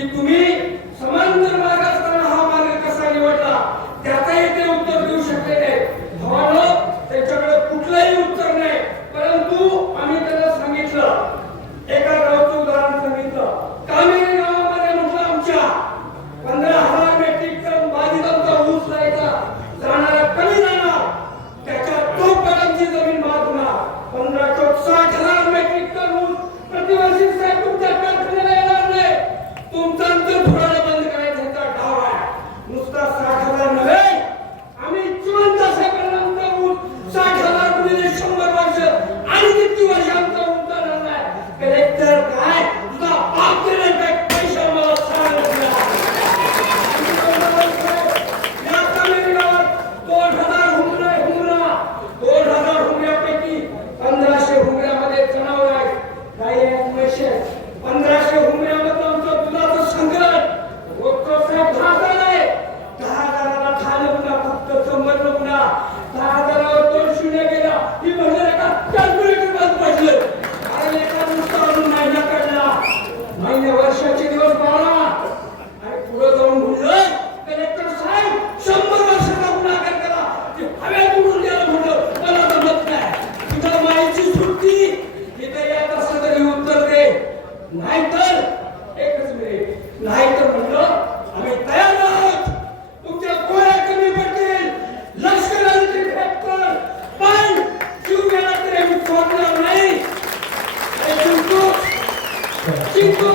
की तुम्ही समांतर मार्ग असताना हा मार्ग कसा निवडला त्याचाही ते उत्तर देऊ शकले नाही। भावानो, त्यांच्याकडे कुठलंही उत्तर नाही, परंतु आम्ही त्यांना सांगितलं, एका गावचं उदाहरण सांगितलं। कामेरी गावामध्ये म्हटलं आमच्या 15,000 मेट्रिक टन बाधितांचा ऊस जाणारा कमी जाणार, त्याच्या 2 पटांची जमीन बाद होणार। 15 चौक 60,000 मेट्रिक टन ऊस प्रतिवर्षी साहेब तुमच्या कारखान्याला येणार नाही। तुमचा अंतर थोडाला बंद करायचा डाव आहे। नुसता 60,000 नव्हे, आम्ही जिवंत सेकंदांचा ऊस 60,000 गुणिले 100 वर्ष आणि किती वर्ष आमचा उंचाणार नाही। कलेक्टर काय तुझा बाप देणार काय पैसा मला सांग। या कामेरी गावात 2,000 हुमऱ्यापैकी 1,500 हुमऱ्यामध्ये जनावर आहेत, गाई आहेत, म्हशी आहेत। 1,500 हुमऱ्यामध्ये आमचं दुधाचं संकट रोजचं साहेब 10,000 आहे। 10,000ला खाणं पुन्हा फक्त संबंध पुन्हा 10,000वर 2 शून्य गेला की म्हणजे एका कॅल्क्युलेटर बंद पडलं। अरे एका नुसता अजून महिना काढला, महिने वर्षाचे दिवस बाळा आणि पुढे जाऊन म्हणलं कलेक्टर साहेब 100 वर्षाचा गुन्हा करा ते हव्यात उडून गेलं। म्हणलं मला जमत नाही, तुझ्या माईची सुट्टी इथे येत असं तरी उत्तर दे, नाहीतर एकच मिनिट, नाहीतर म्हणलं आम्ही तयार आहोत, तुमच्या गोळ्या कमी पडतील, लष्कराची भेट कर, पण जीव गेला तरी आम्ही सोडणार नाही। चिंतू